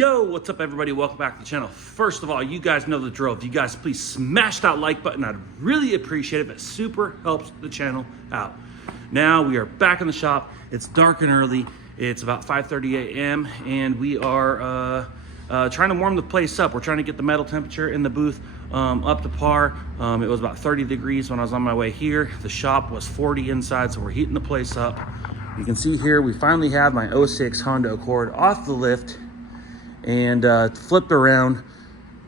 Yo, what's up everybody? Welcome back to the channel. First of all, you guys know the drill. If you guys please smash that like button, I'd really appreciate it. It super helps the channel out. Now we are back in the shop. It's dark and early. It's about 5:30 a.m. and we are trying to warm the place up. We're trying to get the metal temperature in the booth up to par. It was about 30 degrees when I was on my way here. The shop was 40 inside, so we're heating the place up. You can see here, we finally have my 06 Honda Accord off the lift and flipped around.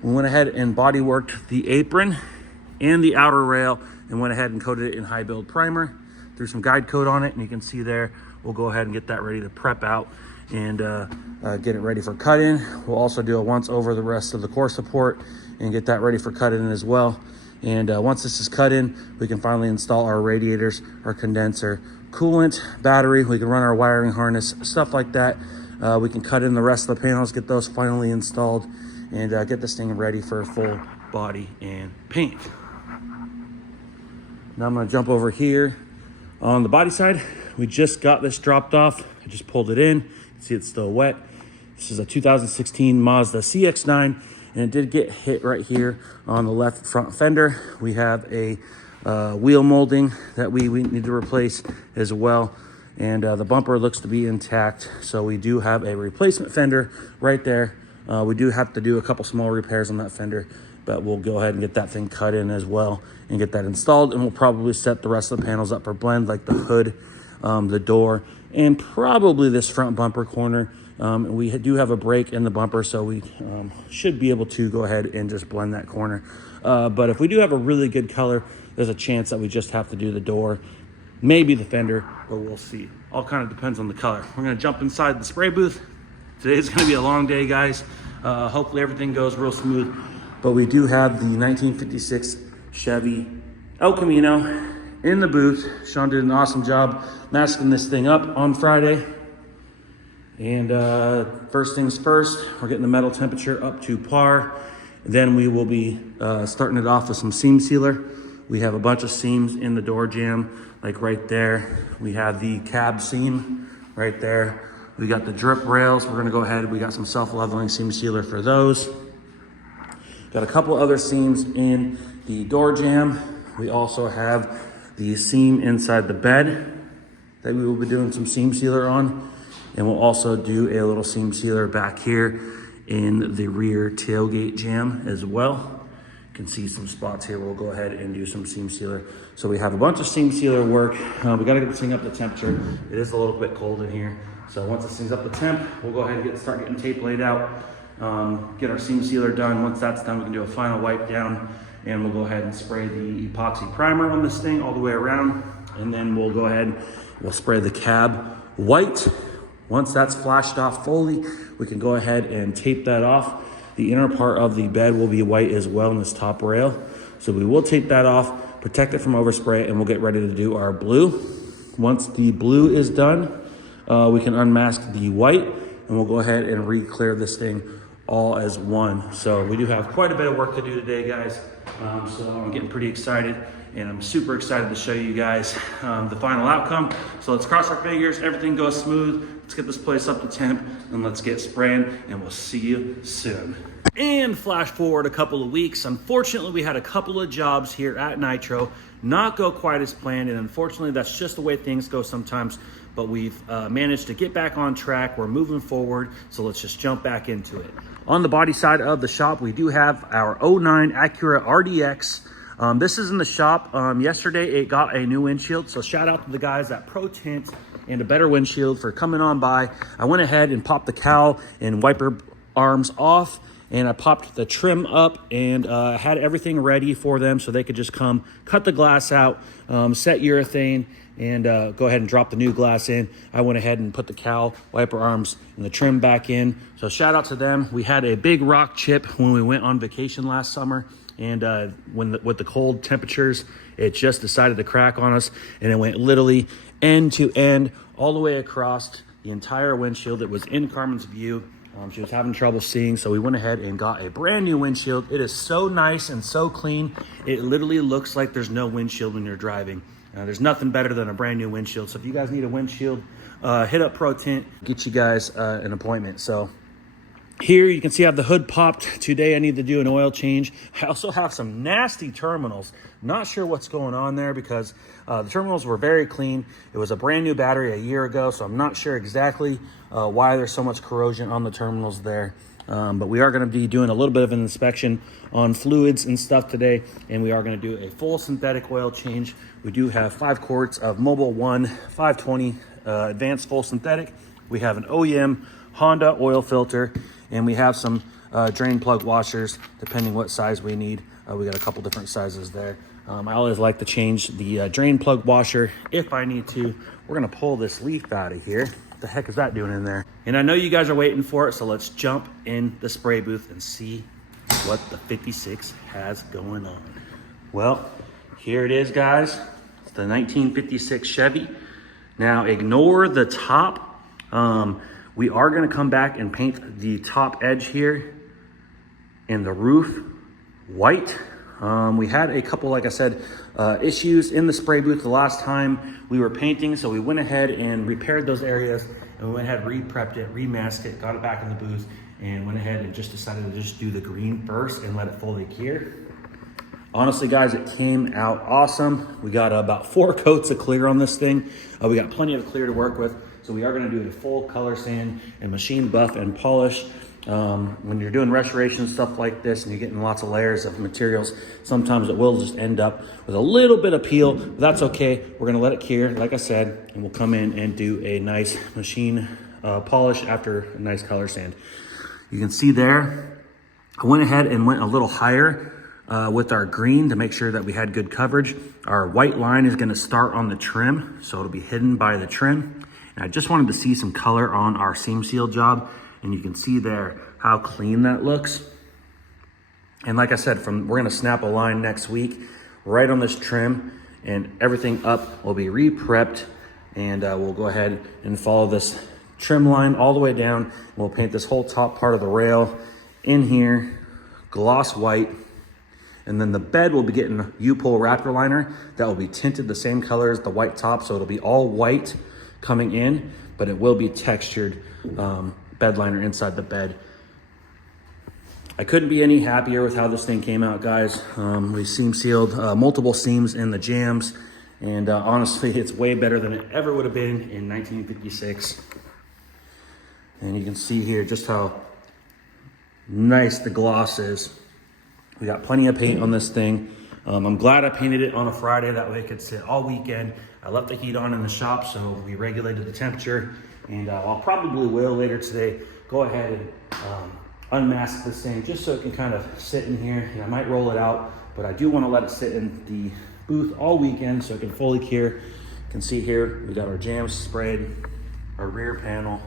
We went ahead and body worked the apron and the outer rail and went ahead and coated it in high build primer. Threw some guide coat on it, and you can see there, we'll go ahead and get that ready to prep out and get it ready for cut-in. We'll also do a once over the rest of the core support and get that ready for cut-in as well. And once this is cut in, we can finally install our radiators, our condenser, coolant, battery. We can run our wiring harness, stuff like that. We can cut in the rest of the panels, get those finally installed, and get this thing ready for full body and paint. Now I'm gonna jump over here on the body side. We just got this dropped off. I just pulled it in. You can see it's still wet. This is a 2016 Mazda CX-9, and it did get hit right here on the left front fender. We have a wheel molding that we need to replace as well. And the bumper looks to be intact, so we do have a replacement fender right there. We do have to do a couple small repairs on that fender, but we'll go ahead and get that thing cut in as well and get that installed, and we'll probably set the rest of the panels up for blend, like the hood, the door, and probably this front bumper corner. We do have a break in the bumper, so we should be able to go ahead and just blend that corner. But if we do have a really good color, there's a chance that we just have to do the door, maybe the fender, but we'll see. All kind of depends on the color. We're gonna jump inside the spray booth. Today's gonna be a long day, guys. Hopefully everything goes real smooth. But we do have the 1956 Chevy El Camino in the booth. Sean did an awesome job masking this thing up on Friday. And first things first, we're getting the metal temperature up to par. Then we will be starting it off with some seam sealer. We have a bunch of seams in the door jamb, like right there. We have the cab seam right there. We got the drip rails. We're gonna go ahead, we got some self-leveling seam sealer for those. Got a couple other seams in the door jamb. We also have the seam inside the bed that we will be doing some seam sealer on. And we'll also do a little seam sealer back here in the rear tailgate jamb as well. You can see some spots here. We'll go ahead and do some seam sealer. So we have a bunch of seam sealer work. We gotta get this thing up to temperature. It is a little bit cold in here. So once this thing's up to temp, we'll go ahead and start getting tape laid out, get our seam sealer done. Once that's done, we can do a final wipe down, and we'll go ahead and spray the epoxy primer on this thing all the way around. And then we'll go ahead, we'll spray the cab white. Once that's flashed off fully, we can go ahead and tape that off. The inner part of the bed will be white as well in this top rail. So we will tape that off, protect it from overspray, and we'll get ready to do our blue. Once the blue is done, we can unmask the white, and we'll go ahead and re-clear this thing all as one. So we do have quite a bit of work to do today, guys. So I'm getting pretty excited, and I'm super excited to show you guys the final outcome. So let's cross our fingers, everything goes smooth. Let's get this place up to temp, and let's get spraying, and we'll see you soon. And flash forward a couple of weeks. Unfortunately, we had a couple of jobs here at Nitro not go quite as planned, and unfortunately, that's just the way things go sometimes. But we've managed to get back on track. We're moving forward, so let's just jump back into it. On the body side of the shop, we do have our 09 Acura RDX. This is in the shop. Yesterday, it got a new windshield, so shout out to the guys at Pro Tint and a better windshield for coming on by. I went ahead and popped the cowl and wiper arms off, and I popped the trim up and had everything ready for them so they could just come cut the glass out, set urethane, and go ahead and drop the new glass in. I went ahead and put the cowl, wiper arms, and the trim back in. So shout out to them. We had a big rock chip when we went on vacation last summer, and with the cold temperatures, it just decided to crack on us, and it went literally end to end all the way across the entire windshield. It was in Carmen's view. She was having trouble seeing, so we went ahead and got a brand new windshield. It is so nice and so clean. It literally looks like there's no windshield when you're driving. There's nothing better than a brand new windshield. So if you guys need a windshield, hit up Pro Tint, get you guys an appointment. So Here you can see I have the hood popped. Today I need to do an oil change. I also have some nasty terminals. Not sure what's going on there because the terminals were very clean. It was a brand new battery a year ago, so I'm not sure exactly why there's so much corrosion on the terminals there. But we are going to be doing a little bit of an inspection on fluids and stuff today, and we are going to do a full synthetic oil change. We do have 5 quarts of Mobil 1 520 advanced full synthetic. We have an OEM Honda oil filter, and we have some drain plug washers depending what size we need. We got a couple different sizes there. I always like to change the drain plug washer if I need to. We're going to pull this leaf out of here. What the heck is that doing in there? And I know you guys are waiting for it, so let's jump in the spray booth and see what the 56 has going on. Well, here it is, guys. It's the 1956 Chevy. Now ignore the top. We are going to come back and paint the top edge here and the roof white. We had a couple, like I said, issues in the spray booth the last time we were painting, so we went ahead and repaired those areas, and we went ahead, re-prepped it, remasked it, got it back in the booth, and went ahead and just decided to just do the green first and let it fully cure. Honestly, guys, it came out awesome. We got about 4 coats of clear on this thing. We got plenty of clear to work with. So we are going to do a full color sand and machine buff and polish. When you're doing restoration stuff like this and you're getting lots of layers of materials, sometimes it will just end up with a little bit of peel, but that's okay. We're going to let it cure, like I said, and we'll come in and do a nice machine polish after a nice color sand. You can see there, I went ahead and went a little higher with our green to make sure that we had good coverage. Our white line is going to start on the trim, so it'll be hidden by the trim. And I just wanted to see some color on our seam seal job, and you can see there how clean that looks. And like I said, we're going to snap a line next week right on this trim, and everything up will be re-prepped, and we'll go ahead and follow this trim line all the way down. We'll paint this whole top part of the rail in here gloss white, and then the bed will be getting U-Pull Raptor liner that will be tinted the same color as the white top, so it'll be all white coming in, but it will be textured bed liner inside the bed. I couldn't be any happier with how this thing came out, guys. We seam sealed multiple seams in the jambs, and honestly, it's way better than it ever would have been in 1956. And you can see here just how nice the gloss is. We got plenty of paint on this thing. I'm glad I painted it on a Friday, that way it could sit all weekend. I left the heat on in the shop, so we regulated the temperature, and I'll probably will later today go ahead and unmask this thing just so it can kind of sit in here, and I might roll it out, but I do want to let it sit in the booth all weekend so it can fully cure. You can see here, we got our jams sprayed, our rear panel.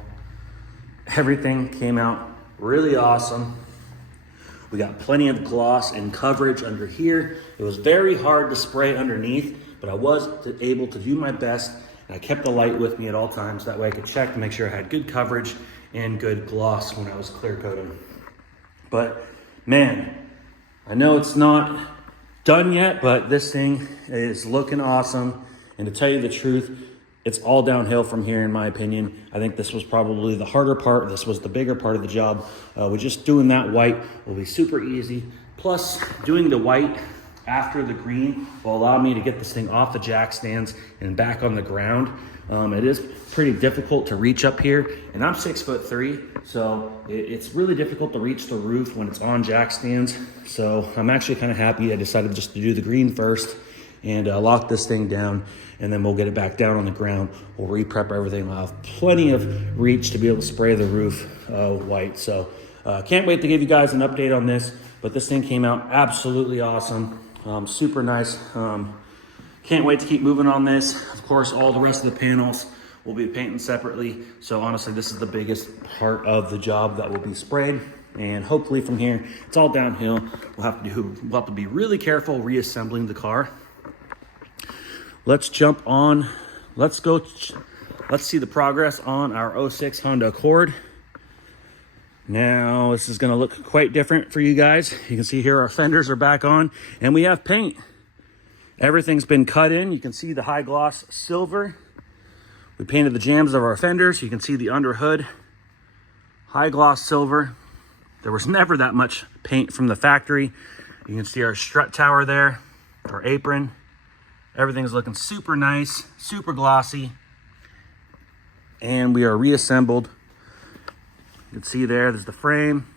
Everything came out really awesome. We got plenty of gloss and coverage under here. It was very hard to spray underneath, but I was able to do my best, and I kept the light with me at all times. That way I could check to make sure I had good coverage and good gloss when I was clear coating. But man, I know it's not done yet, but this thing is looking awesome. And to tell you the truth, it's all downhill from here, in my opinion. I think this was probably the harder part. This was the bigger part of the job. With just doing that white will be super easy. Plus, doing the white after the green will allow me to get this thing off the jack stands and back on the ground. It is pretty difficult to reach up here, and I'm 6'3", so it's really difficult to reach the roof when it's on jack stands. So I'm actually kind of happy I decided just to do the green first and lock this thing down, and then we'll get it back down on the ground. We'll re-prep everything. I'll have plenty of reach to be able to spray the roof white. So can't wait to give you guys an update on this, but this thing came out absolutely awesome. Super nice. Can't wait to keep moving on this. Of course, all the rest of the panels will be painting separately. So honestly, this is the biggest part of the job that will be sprayed. And hopefully from here, it's all downhill. We'll have to be really careful reassembling the car. Let's jump on. Let's see the progress on our 06 Honda Accord. Now, this is gonna look quite different for you guys. You can see here our fenders are back on, and we have paint. Everything's been cut in. You can see the high gloss silver. We painted the jambs of our fenders. You can see the under hood, high gloss silver. There was never that much paint from the factory. You can see our strut tower there, our apron. Everything's looking super nice, super glossy. And we are reassembled. You can see there's the frame.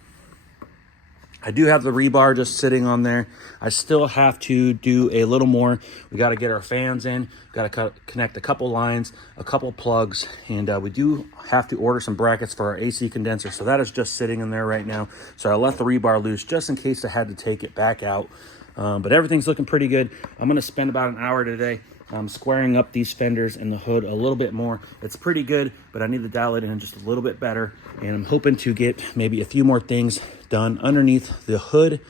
I do have the rebar just sitting on there. I still have to do a little more. We got to get our fans in. Got to connect a couple lines, a couple plugs, and we do have to order some brackets for our AC condenser. So that is just sitting in there right now. So I left the rebar loose just in case I had to take it back out. But everything's looking pretty good. I'm going to spend about an hour today squaring up these fenders and the hood a little bit more. It's pretty good, but I need to dial it in just a little bit better. And I'm hoping to get maybe a few more things done underneath the hood.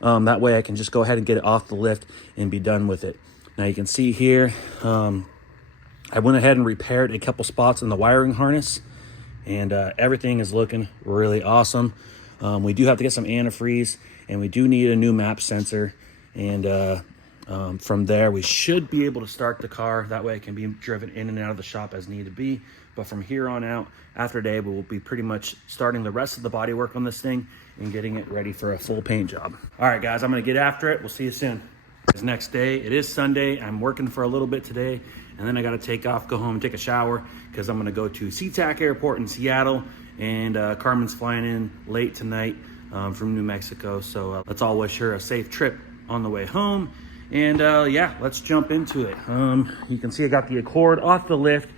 That way I can just go ahead and get it off the lift and be done with it. Now you can see here, I went ahead and repaired a couple spots in the wiring harness, and everything is looking really awesome. We do have to get some antifreeze, and we do need a new map sensor. And from there, we should be able to start the car. That way it can be driven in and out of the shop as need to be. But from here on out, after today, we will be pretty much starting the rest of the body work on this thing and getting it ready for a full paint job. All right, guys, I'm gonna get after it. We'll see you soon. It's next day. It is Sunday. I'm working for a little bit today, and then I gotta take off, go home, and take a shower, because I'm gonna go to SeaTac Airport in Seattle, and Carmen's flying in late tonight from New Mexico. So let's all wish her a safe trip on the way home. And yeah, let's jump into it. You can see I got the Accord off the lift,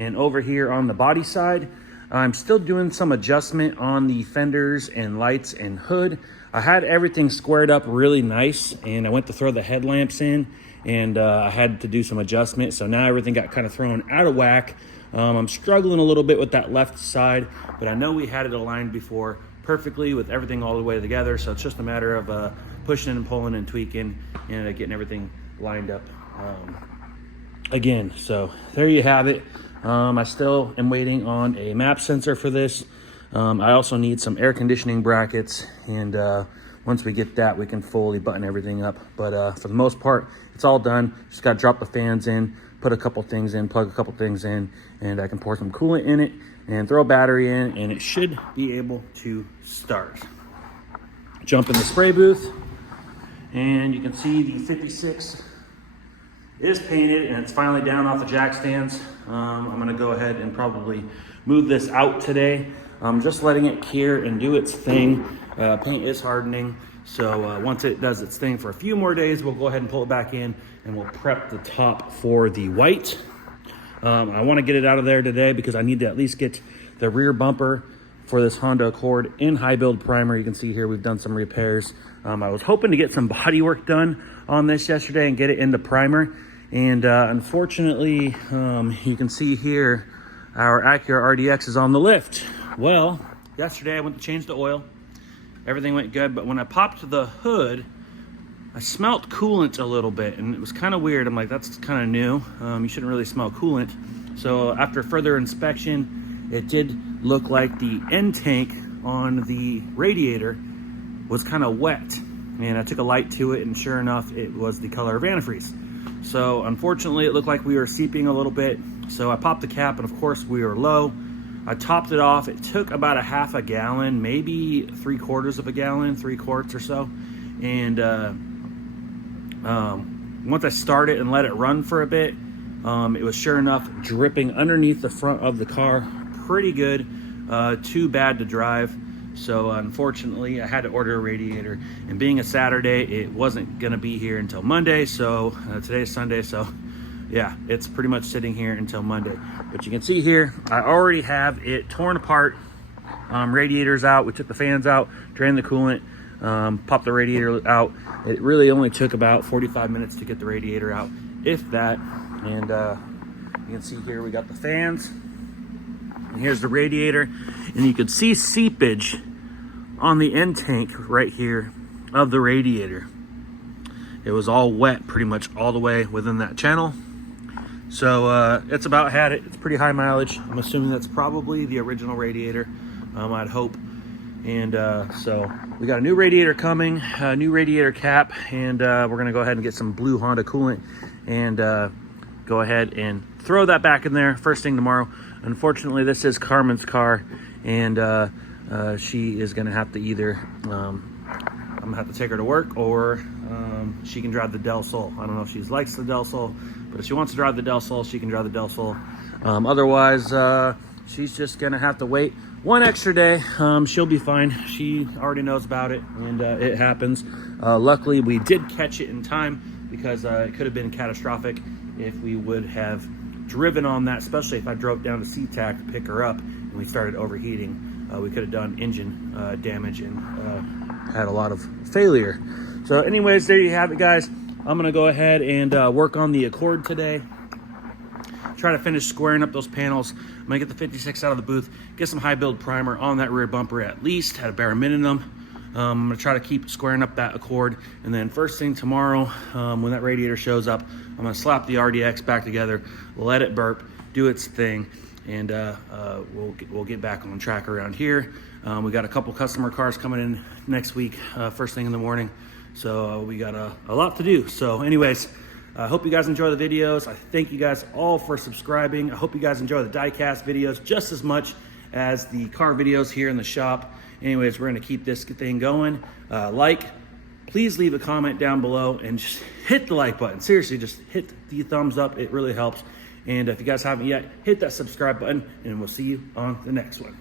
and over here on the body side, I'm still doing some adjustment on the fenders and lights and hood. I had everything squared up really nice, and I went to throw the headlamps in, and I had to do some adjustment. So now everything got kind of thrown out of whack. I'm struggling a little bit with that left side, but I know we had it aligned before perfectly with everything all the way together. So it's just a matter of pushing and pulling and tweaking and getting everything lined up again. So there you have it. I still am waiting on a map sensor for this. I also need some air conditioning brackets, and once we get that, we can fully button everything up. But for the most part, it's all done. Just got to drop the fans in, put a couple things in, plug a couple things in, and I can pour some coolant in it and throw a battery in, and it should be able to start. Jump in the spray booth, and you can see the 56 is painted, and it's finally down off the jack stands. I'm gonna go ahead and probably move this out today. I'm just letting it cure and do its thing. Paint is hardening, so once it does its thing for a few more days, we'll go ahead and pull it back in, and we'll prep the top for the white. I wanna get it out of there today because I need to at least get the rear bumper for this Honda Accord in high build primer. You can see here we've done some repairs. I was hoping to get some body work done on this yesterday and get it into primer. And unfortunately, you can see here, our Acura RDX is on the lift. Well, yesterday I went to change the oil. Everything went good, but when I popped the hood, I smelled coolant a little bit, and it was kind of weird. I'm like, that's kind of new. You shouldn't really smell coolant. So after further inspection, it did look like the end tank on the radiator was kind of wet. And I took a light to it, and sure enough, it was the color of antifreeze. So unfortunately, it looked like we were seeping a little bit. So I popped the cap, and of course we were low. I topped it off. It took about a half a gallon, maybe 3/4 of a gallon, 3 quarts or so. And once I started and let it run for a bit, it was sure enough dripping underneath the front of the car. Pretty good, too bad to drive. So unfortunately, I had to order a radiator, and being a Saturday, it wasn't gonna be here until Monday. So today's Sunday, so yeah, it's pretty much sitting here until Monday. But you can see here, I already have it torn apart. Radiators out, we took the fans out, drained the coolant, popped the radiator out. It really only took about 45 minutes to get the radiator out, if that. And you can see here, we got the fans. And here's the radiator, and you can see seepage on the end tank right here of the radiator. It was all wet pretty much all the way within that channel. So it's about had it. It's pretty high mileage. I'm assuming that's probably the original radiator, I'd hope. And so we got a new radiator coming, a new radiator cap, and we're gonna go ahead and get some blue Honda coolant and go ahead and throw that back in there first thing tomorrow. Unfortunately, this is Carmen's car, and she is gonna have to either, I'm gonna have to take her to work, or she can drive the Del Sol. I don't know if she likes the Del Sol, but if she wants to drive the Del Sol, she can drive the Del Sol. Otherwise, she's just gonna have to wait one extra day. She'll be fine. She already knows about it, and it happens. Luckily, we did catch it in time, because it could have been catastrophic if we would have driven on that, especially if I drove down to SeaTac to pick her up and we started overheating. We could have done engine damage and had a lot of failure. So anyways, there you have it, guys. I'm gonna go ahead and work on the Accord today. Try to finish squaring up those panels. I'm gonna get the 56 out of the booth, get some high build primer on that rear bumper at least, at a bare minimum. I'm gonna try to keep squaring up that Accord, and then first thing tomorrow, when that radiator shows up, I'm gonna slap the RDX back together, let it burp, do its thing, and we'll get back on track around here. We got a couple customer cars coming in next week, first thing in the morning, so we got a lot to do. So anyways, I hope you guys enjoy the videos. I thank you guys all for subscribing. I hope you guys enjoy the diecast videos just as much as the car videos here in the shop. Anyways, we're gonna keep this thing going. Please leave a comment down below and just hit the like button. Seriously, just hit the thumbs up. It really helps. And if you guys haven't yet, hit that subscribe button, and we'll see you on the next one.